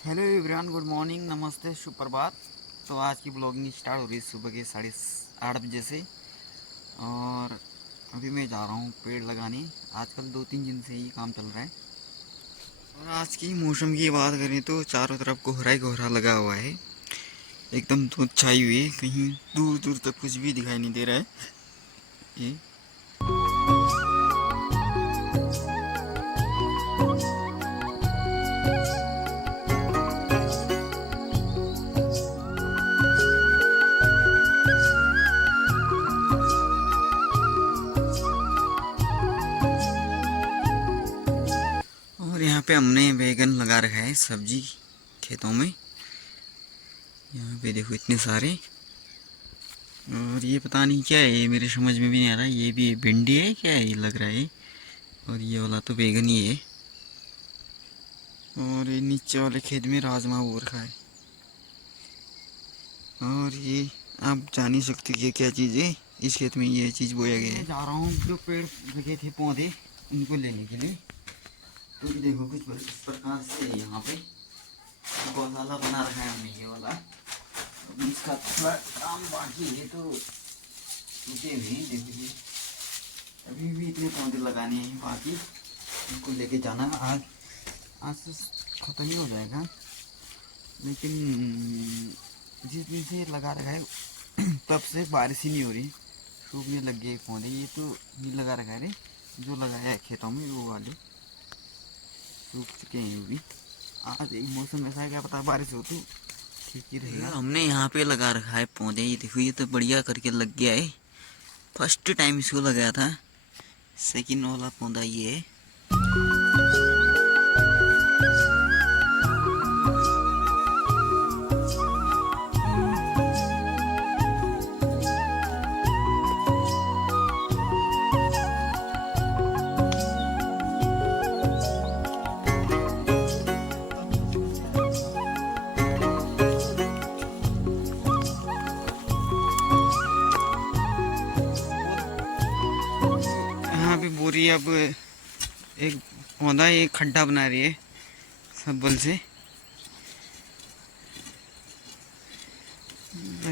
Hello everyone, good morning, नमस्ते, सुप्रभात। तो आज की ब्लॉगिंग स्टार्ट हो रही है सुबह के 8:30 बजे से। और अभी मैं जा रहा हूँ पेड़ लगाने। आजकल 2-3 दिन से ही काम चल रहा है। और आज की मौसम की बात करें तो चारों तरफ कोहरा ही कोहरा लगा हुआ है। एकदम धूप छाई हुई है, कहीं दूर दूर तक कुछ भी दिखाई नहीं दे रहा है ये। और यहाँ पे हमने बैगन लगा रखा है सब्जी खेतों में। यहाँ पे देखो इतने सारे। और ये पता नहीं क्या है, ये मेरे समझ में भी नहीं आ रहा। ये भी भिंडी है क्या है, ये लग रहा है। और ये वाला तो बैगन ही है। और ये नीचे वाले खेत में राजमा बो रखा है। और ये आप जान ही सकते कि क्या चीज़ है। इस खेत में ये चीज़ बोया गया है। जा रहा हूँ जो पेड़ लगे थे पौधे उनको लेने के लिए। तो ये देखो कुछ इस प्रकार से यहाँ पे गौशाला बना रखा है हमने ये वाला। अब इसका थोड़ा काम बाकी है तो रुके हुए हैं। देखो ये अभी भी इतने पौधे लगाने हैं बाकी। इनको लेके जाना आज से ख़त्म ही हो जाएगा। लेकिन जिस दिन से लगा रखा है तब से बारिश ही नहीं हो रही, सूखने लग गए पौधे। ये तो नहीं लगा रखा है रे, जो लगाया है खेतों में वो वाले सूख चुके हैं वो भी। आज एक मौसम ऐसा है, क्या पता बारिश हो तो ठीक ही रहेगा। हमने यहाँ पे लगा रखा है पौधे। ये देखो ये तो बढ़िया करके लग गया है। फर्स्ट टाइम इसको लगाया था। सेकंड वाला पौधा ये है। यहाँ पे बोरी अब एक पौधा एक खड्डा बना रही है सब बल से।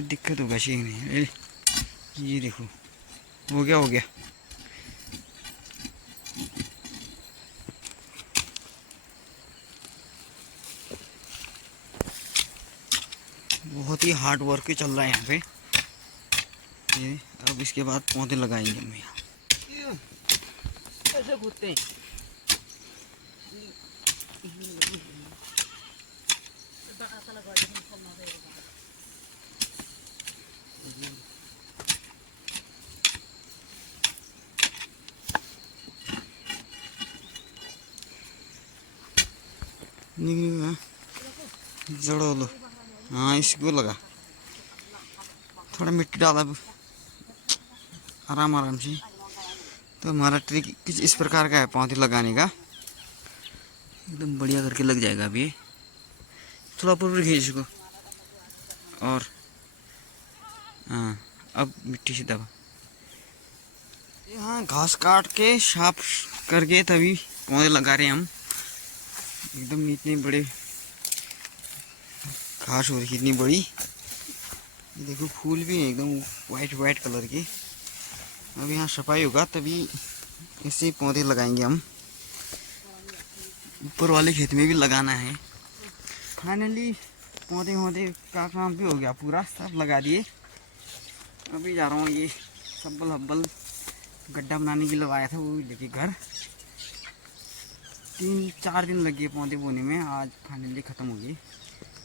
दिक्कत होगा शीख नहीं। ये देखो हो गया। बहुत ही हार्ड वर्क चल रहा है यहाँ पे। ये अब इसके बाद पौधे लगाएंगे हम यहाँ। ऐसे कूदते हैं। जड़ो लो। हाँ इसको लगा, थोड़ा मिट्टी डाला आराम से। तो हमारा ट्रिक कुछ इस प्रकार का है पौधे लगाने का। एकदम बढ़िया करके लग जाएगा। अभी थोड़ा ऊपर खींच इसको। और हाँ अब मिट्टी से दबा। यहाँ घास काट के साफ करके तभी पौधे लगा रहे हैं हम। एकदम इतने बड़े घास हो रही इतनी बड़ी। देखो फूल भी है एकदम वाइट कलर के। अब यहाँ सफाई होगा तभी ऐसे पौधे लगाएंगे हम। ऊपर वाले खेत में भी लगाना है। फाइनली पौधे का काम भी हो गया पूरा, सब लगा दिए। अभी जा रहा हूँ ये सब्बल हब्बल गड्ढा बनाने के लिए लगाया था वो लेके घर। 3-4 दिन लगे पौधे बोने में, आज फाइनली ख़त्म हो गए।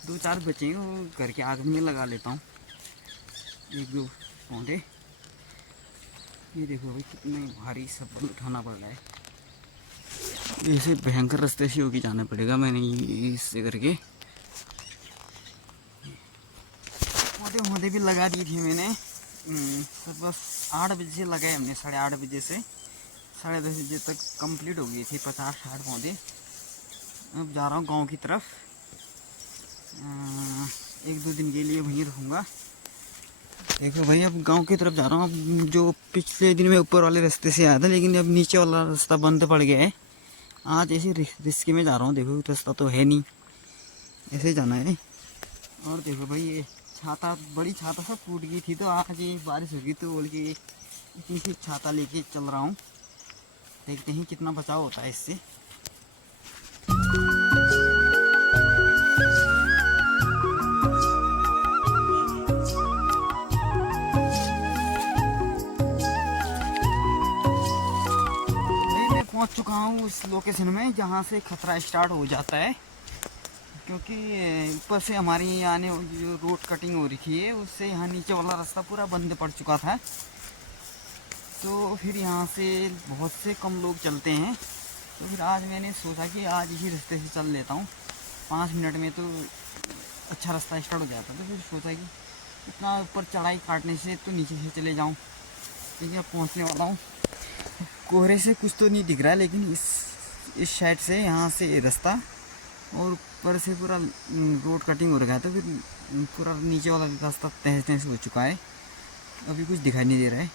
2-4 बचे वो घर के आग में लगा लेता हूँ 1-2 पौधे। ये देखो भाई कितने भारी सब्बल उठाना पड़ रहा है। ऐसे भयंकर रास्ते से होके जाना पड़ेगा मैंने इससे करके। पौधे भी लगा दिए थे मैंने। बस 8 बजे से लगाए हमने, 8:30 बजे से 10:30 बजे तक कंप्लीट हो गई थी 50-60 पौधे। अब जा रहा हूँ गांव की तरफ। 1-2 दिन के लिए वहीं रहूँगा। देखो भाई अब गांव की तरफ जा रहा हूँ। अब जो पिछले दिन में ऊपर वाले रास्ते से आया था, लेकिन अब नीचे वाला रास्ता बंद पड़ गया है। आज ऐसे रिस्क में जा रहा हूँ। देखो रास्ता तो है नहीं, ऐसे ही जाना है। और देखो भाई ये छाता, बड़ी छाता सब टूट गई थी, तो आज ये बारिश होगी तो बोल के इतनी सी छाता लेके चल रहा हूँ। देखते हैं कितना बचाव होता है इससे। मैं पहुँच चुका हूँ उस लोकेशन में जहाँ से खतरा स्टार्ट हो जाता है, क्योंकि ऊपर से हमारी आने जो रोड कटिंग हो रखी है उससे यहाँ नीचे वाला रास्ता पूरा बंद पड़ चुका था। तो फिर यहाँ से बहुत से कम लोग चलते हैं, तो फिर आज मैंने सोचा कि आज इसी रास्ते से चल लेता हूँ, 5 मिनट में तो अच्छा रास्ता स्टार्ट हो जाता। तो फिर सोचा कि इतना ऊपर चढ़ाई काटने से तो नीचे से चले जाऊँ। देखिए अब पहुँचने वाला हूँ। कोहरे से कुछ तो नहीं दिख रहा है, लेकिन इस साइड से यहाँ से रास्ता और ऊपर से पूरा रोड कटिंग हो रखा है, तो फिर पूरा नीचे वाला रास्ता तहस नहस हो चुका है। अभी कुछ दिखाई नहीं दे रहा है,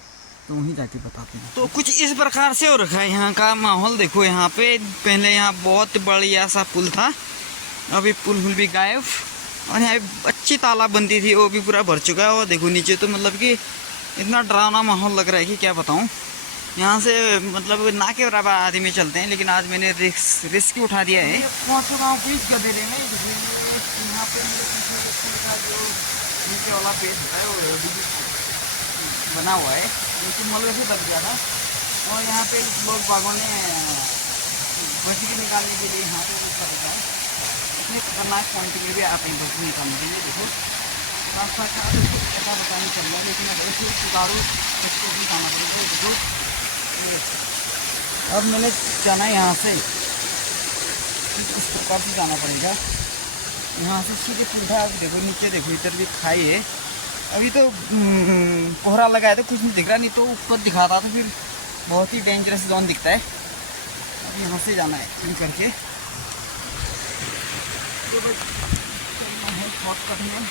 तो वहीं जाके बताते हैं। तो कुछ इस प्रकार से हो रखा है यहाँ का माहौल। देखो यहाँ पे पहले यहाँ बहुत बढ़िया सा पुल था, अभी पुल भी गायब, और यहाँ अच्छी तालाब बनती थी वो भी पूरा भर चुका है। और देखो नीचे तो मतलब कि इतना डरावना माहौल लग रहा है कि क्या बताऊँ। यहाँ से मतलब ना के बराबर आदमी चलते हैं, लेकिन आज मैंने रिस्क उठा दिया है। पहुँच चुका हूँ बीच गधेरे में। यहाँ पे जो नीचे वाला पेज होता है वो बना हुआ है, लेकिन मलबे से दब गया था। और यहाँ पे लोग बागों ने बच्ची निकालने के लिए यहाँ पे रखा है। इतने खतरनाक पॉइंट में भी आते हैं बच्ची निकालने के लिए। देखो रास्ता का ऐसा पता नहीं चल रहा, लेकिन अब ऐसे सुधारू सबको भी खाना पड़ेगा। देखो अब मैंने जाना है यहाँ से, इस प्रकार से जाना पड़ेगा। यहाँ से सीधे सीधा देखो नीचे, देखो इधर भी खाई है। अभी तो कोहरा लगा है तो कुछ नहीं दिख रहा, नहीं तो ऊपर दिखाता तो फिर बहुत ही डेंजरस जोन दिखता है। अब यहाँ से जाना है इन करके, तो बस चलना है शॉर्टकट में।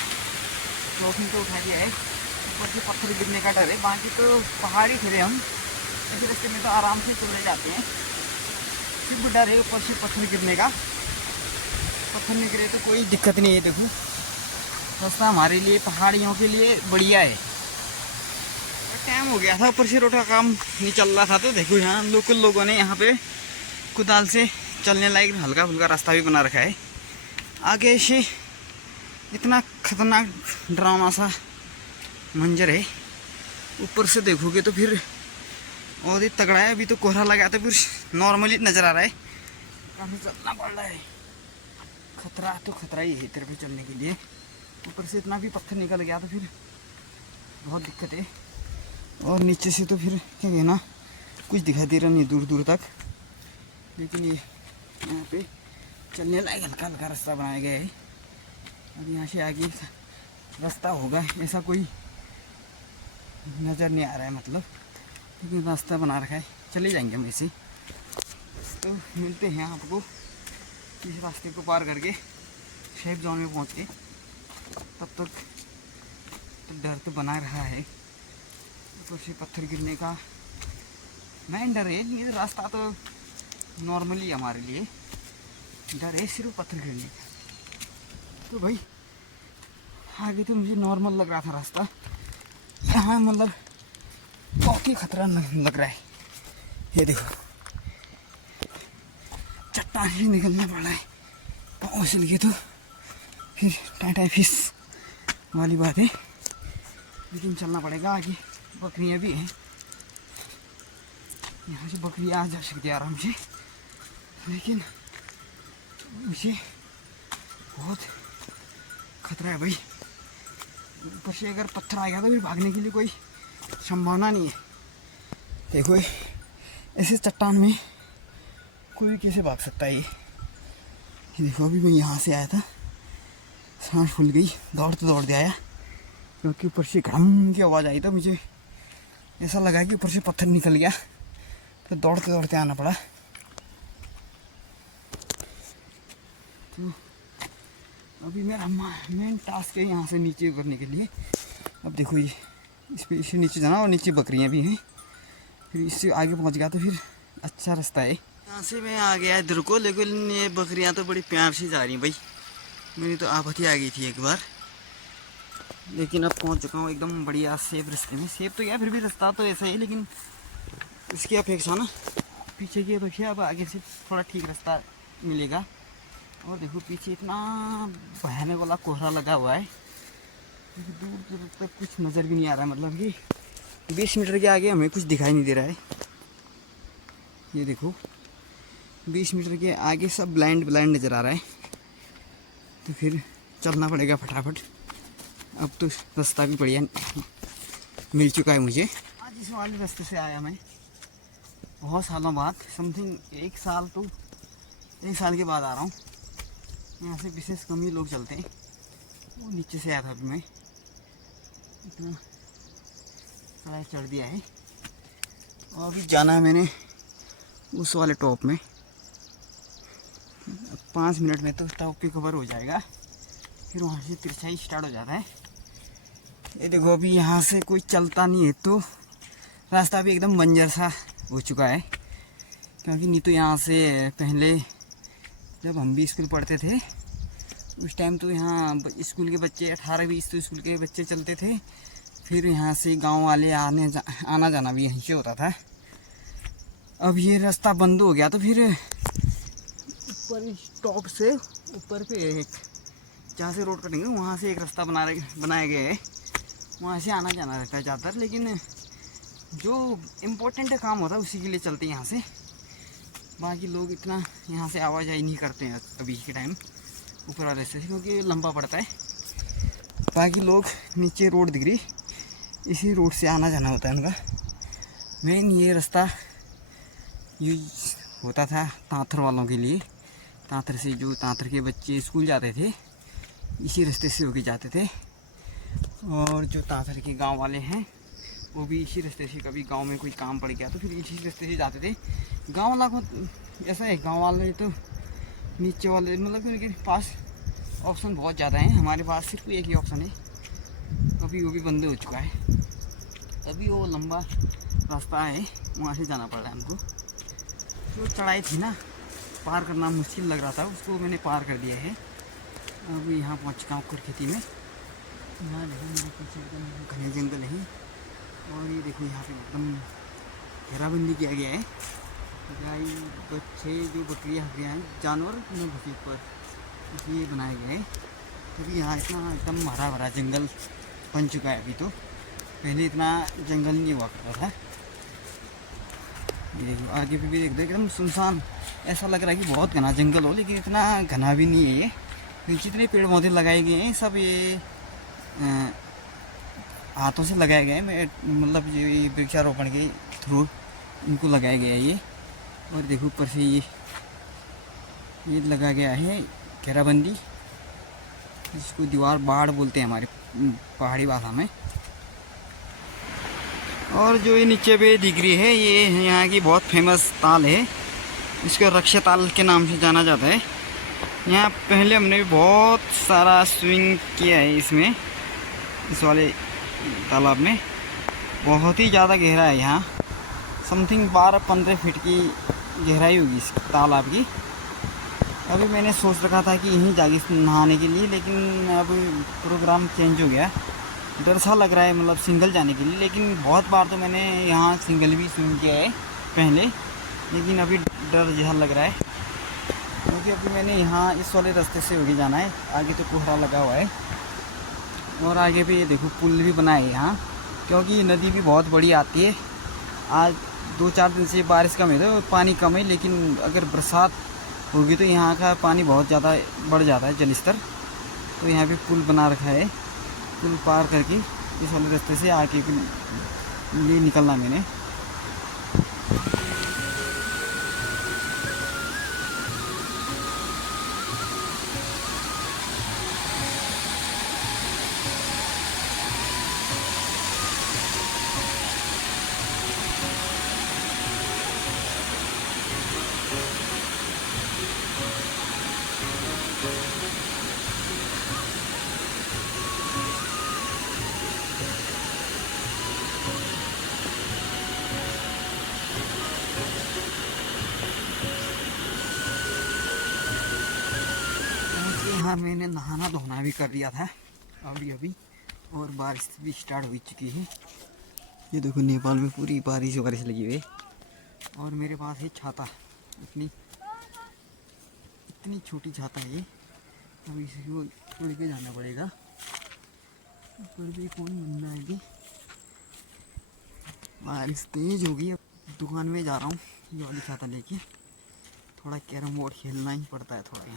क्लॉथिंग तो उठा दिया है, ऊपर से पत्थर गिरने का डर है, बाकी तो पहाड़ी थे हम। ऐसे रास्ते में तो आराम से चले जाते हैं, सिर्फ डर है ऊपर से पत्थर गिरने का। पत्थर नहीं गिरे तो कोई दिक्कत नहीं है। देखो रास्ता हमारे लिए, पहाड़ियों के लिए बढ़िया है। टाइम हो गया था, ऊपर से रोड का काम नहीं चल रहा था, तो देखो यहाँ लोकल लोगों ने यहाँ पे कुदाल से चलने लायक हल्का फुल्का रास्ता भी बना रखा है। आगे से इतना खतरनाक डरावना सा मंजर है, ऊपर से देखोगे तो फिर और ही तगड़ा है। अभी तो कोहरा लगा तो फिर नॉर्मली नज़र आ रहा है, काफ़ी चलना पड़ रहा है। खतरा तो खतरा ही है इधर पे चलने के लिए। ऊपर से इतना भी पत्थर निकल गया तो फिर बहुत दिक्कत है। और नीचे से तो फिर क्या कहना, कुछ दिखाई दे रहा नहीं दूर दूर तक, लेकिन ये यहाँ पे चलने लायक हल्का हल्का रास्ता बनाया गया है। अब यहाँ से आगे रास्ता होगा ऐसा कोई नज़र नहीं आ रहा है, मतलब लेकिन रास्ता बना रखा है, चले जाएंगे हम ऐसे। तो मिलते हैं आपको इस रास्ते को पार करके सेफ जोन में पहुँच के। तब तक तो डर तो बना रहा है, ऊपर से पत्थर गिरने का मेन डर है। ये रास्ता तो नॉर्मली हमारे लिए डर है, सिर्फ पत्थर गिरने का। तो भाई आगे तो मुझे नॉर्मल लग रहा था रास्ता, यहाँ मतलब बहुत ही खतरा लग रहा है। ये देखो चट्टान ही निकलने वाला है, पाँव से लगे तो फिर टाटा फिश वाली बात है। लेकिन चलना पड़ेगा, आगे बकरियाँ भी हैं, यहाँ से बकरियाँ आ जा सकती है आराम से, लेकिन मुझे बहुत खतरा है भाई। ऊपर से अगर पत्थर आएगा तो फिर भागने के लिए कोई संभावना नहीं है। देखो ऐसे चट्टान में कोई कैसे भाग सकता है। ये देखो अभी मैं यहाँ से आया था, सांस फूल गई, दौड़ते आया, क्योंकि ऊपर से घड़म की आवाज़ आई तो मुझे ऐसा लगा कि ऊपर से पत्थर निकल गया, तो दौड़ते आना पड़ा। तो अभी मेरा मेन टास्क है यहाँ से नीचे उतरने के लिए। अब देखो ये इस पर इससे नीचे जाना, और नीचे बकरियाँ भी हैं, फिर इससे आगे पहुँच गया तो फिर अच्छा रास्ता है। यहाँ से मैं आ गया इधर को, लेकिन ये बकरियाँ तो बड़ी प्यार से जा रही हैं भाई। मेरी तो आपत्ति आ गई थी एक बार, लेकिन अब पहुंच चुका हूँ एकदम बढ़िया सेफ रास्ते में। सेफ तो क्या, फिर भी रास्ता तो ऐसा ही, लेकिन इसकी अपेक्षा ना, पीछे की अपेक्षा अब आगे से थोड़ा ठीक रास्ता मिलेगा। और देखो पीछे इतना भयानक वाला कोहरा लगा हुआ है, दूर दूर तक कुछ नज़र भी नहीं आ रहा है। मतलब कि 20 मीटर के आगे हमें कुछ दिखाई नहीं दे रहा है। ये देखो 20 मीटर के आगे सब ब्लाइंड ब्लाइंड नज़र आ रहा है। तो फिर चलना पड़ेगा फटाफट। अब तो रास्ता भी बढ़िया मिल चुका है मुझे। आज इस वाले रास्ते से आया मैं बहुत सालों बाद, समथिंग 1 साल के बाद आ रहा हूँ। यहाँ से विशेष कम ही लोग चलते हैं। वो नीचे से आया था अभी मैं, इतना चढ़ाई चढ़ दिया है। और अभी जाना है मैंने उस वाले टॉप में। 5 मिनट में तो टॉप भी कवर हो जाएगा, फिर वहाँ से तिरछाई स्टार्ट हो जाता है। ये देखो अभी यहाँ से कोई चलता नहीं है, तो रास्ता भी एकदम बंजर सा हो चुका है। क्योंकि नहीं तो यहाँ से पहले जब हम भी स्कूल पढ़ते थे उस टाइम तो यहाँ स्कूल के बच्चे 18-20 तो स्कूल के बच्चे चलते थे। फिर यहाँ से गांव वाले आना जाना भी यहीं से होता था। अब ये रास्ता बंद हो गया, तो फिर ऊपर टॉप से ऊपर पे एक जहाँ से रोड कटेंगे वहाँ से एक रास्ता बनाया गया है। वहाँ से आना जाना रहता है ज़्यादातर, लेकिन जो इम्पोर्टेंट काम होता है उसी के लिए चलते हैं यहाँ से। बाकी लोग इतना यहाँ से आवाजाही नहीं करते हैं अभी के टाइम ऊपर वाले से, क्योंकि लंबा पड़ता है। बाकी लोग नीचे रोड दिख रही, इसी रोड से आना जाना होता है उनका। मेन ये रास्ता यूज होता था तांतर वालों के लिए। तांतर से जो तांतर के बच्चे स्कूल जाते थे इसी रास्ते से होके जाते थे। और जो तांतर के गांव वाले हैं वो भी इसी रास्ते से, कभी गांव में कोई काम पड़ गया तो फिर इसी रास्ते से जाते थे। गांव वाला को ऐसा है, गांव वाले तो नीचे वाले मतलब कि उनके पास ऑप्शन बहुत ज़्यादा हैं। हमारे पास सिर्फ एक ही ऑप्शन है, अभी वो भी बंद हो चुका है। अभी वो लंबा रास्ता है, वहाँ से जाना पड़ रहा है हमको। जो चढ़ाई थी ना, पार करना मुश्किल लग रहा था, उसको मैंने पार कर दिया है। अभी यहाँ पहुँच चुका हूँ खेती में। यहाँ देखो मेरे पीछे एकदम घने जंगल है। और ये देखो यहाँ पे एकदम घेराबंदी किया गया है। गाय बच्चे जो बकरियाँ हैं जानवर उन्हें घुसी पर ये बनाया गया है। अभी यहाँ इतना एकदम हरा भरा जंगल बन चुका है। अभी तो पहले इतना जंगल नहीं हुआ करता था। ये देखो आगे पे भी देखो एकदम सुनसान, ऐसा लग रहा है कि बहुत घना जंगल हो, लेकिन इतना घना भी नहीं है ये। जितने पेड़ पौधे लगाए गए हैं सब ये हाथों से लगाए गए हैं, मतलब ये वृक्षारोपण के थ्रू इनको लगाया गया है ये। और देखो ऊपर से ये लगा गया है घेराबंदी, जिसको दीवार बाड़ बोलते हैं हमारे पहाड़ी भाषा में। और जो ये नीचे पे दिख रही है ये यहाँ की बहुत फेमस ताल है, इसको रक्षा ताल के नाम से जाना जाता है। यहाँ पहले हमने बहुत सारा स्विमिंग किया है इसमें, इस वाले तालाब में। बहुत ही ज़्यादा गहरा है यहाँ, समथिंग 12-15 फीट की गहराई होगी इस तालाब की। अभी मैंने सोच रखा था कि यहीं जाके नहाने के लिए, लेकिन अब प्रोग्राम चेंज हो गया। डर सा लग रहा है मतलब सिंगल जाने के लिए, लेकिन बहुत बार तो मैंने यहाँ सिंगल भी स्विम किया है पहले, लेकिन अभी डर जैसा लग रहा है। क्योंकि अभी मैंने यहाँ इस वाले रास्ते से होके जाना है। आगे तो कोहरा लगा हुआ है और आगे पे ये देखो पुल भी बना है यहाँ, क्योंकि नदी भी बहुत बड़ी आती है। आज 2-4 दिन से बारिश कम है तो पानी कम है, लेकिन अगर बरसात होगी तो यहाँ का पानी बहुत ज़्यादा बढ़ जाता है जल स्तर। तो यहाँ पे पुल बना रखा है, पुल पार करके इस वाले रास्ते से आके लिए निकलना मैंने। यहाँ मैंने नहाना धोना भी कर दिया था अभी और बारिश भी स्टार्ट हो चुकी है। ये देखो नेपाल में पूरी बारिश लगी हुई है और मेरे पास है छाता। इतनी छोटी छाता है ये, अब इसको छोड़ के जाना पड़ेगा। ऊपर भी कौन बंदा है ये, बारिश तेज होगी। अब दुकान में जा रहा हूँ ये वाली छाता लेके, थोड़ा कैरम बोर्ड खेलना ही पड़ता है थोड़ा यहाँ।